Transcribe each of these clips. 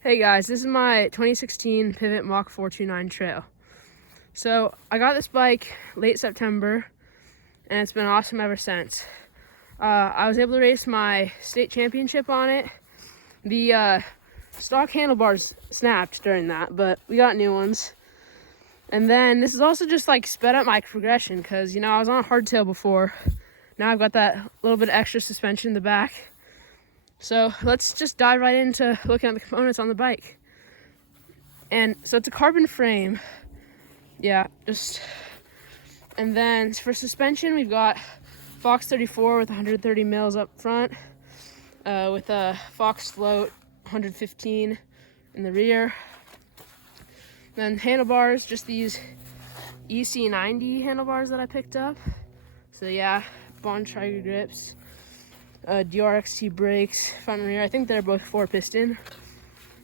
Hey guys, this is my 2016 Pivot Mach 429 trail. So I got this bike late September and it's been awesome ever since. I was able to race my state championship on it. The stock handlebars snapped during that, but we got new ones. And then this is also just like sped up my progression because, you know, I was on a hardtail before. Now I've got that little bit of extra suspension in the back. So let's just dive right into looking at the components on the bike. And so it's a carbon frame. And then for suspension, we've got Fox 34 with 130 mils up front, with a Fox float 115 in the rear. Then handlebars, just these EC90 handlebars that I picked up. So yeah, Bontrager grips. DRXT brakes, front and rear. I think they're both 4-piston.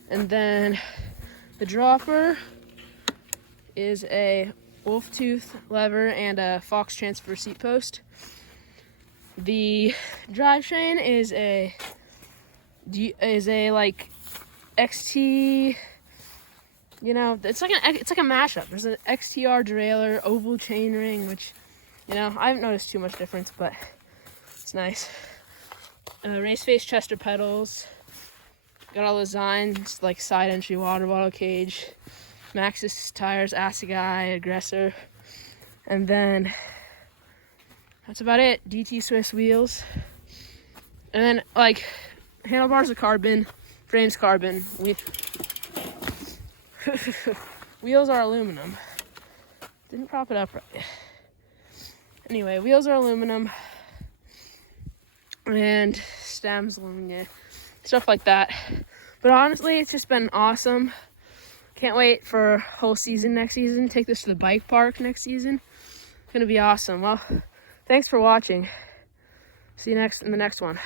And then the dropper is a wolf tooth lever and a Fox transfer seat post. The drivetrain is a like XT. You know, it's like a mashup. There's an XTR derailleur, oval chainring, which, you know, I haven't noticed too much difference, but it's nice. Race face Chester pedals. Got all the designs like side entry water bottle cage, Maxxis tires, Assegai, Aggressor, and then that's about it. DT Swiss wheels, and then like handlebars are carbon, frames carbon. Wheels are aluminum. Didn't prop it up right. Anyway, wheels are aluminum. And stems, aluminum, stuff like that. But honestly, it's just been awesome. Can't wait for whole season next season. Take this to the bike park next season. It's gonna be awesome. Well, thanks for watching. See you in the next one.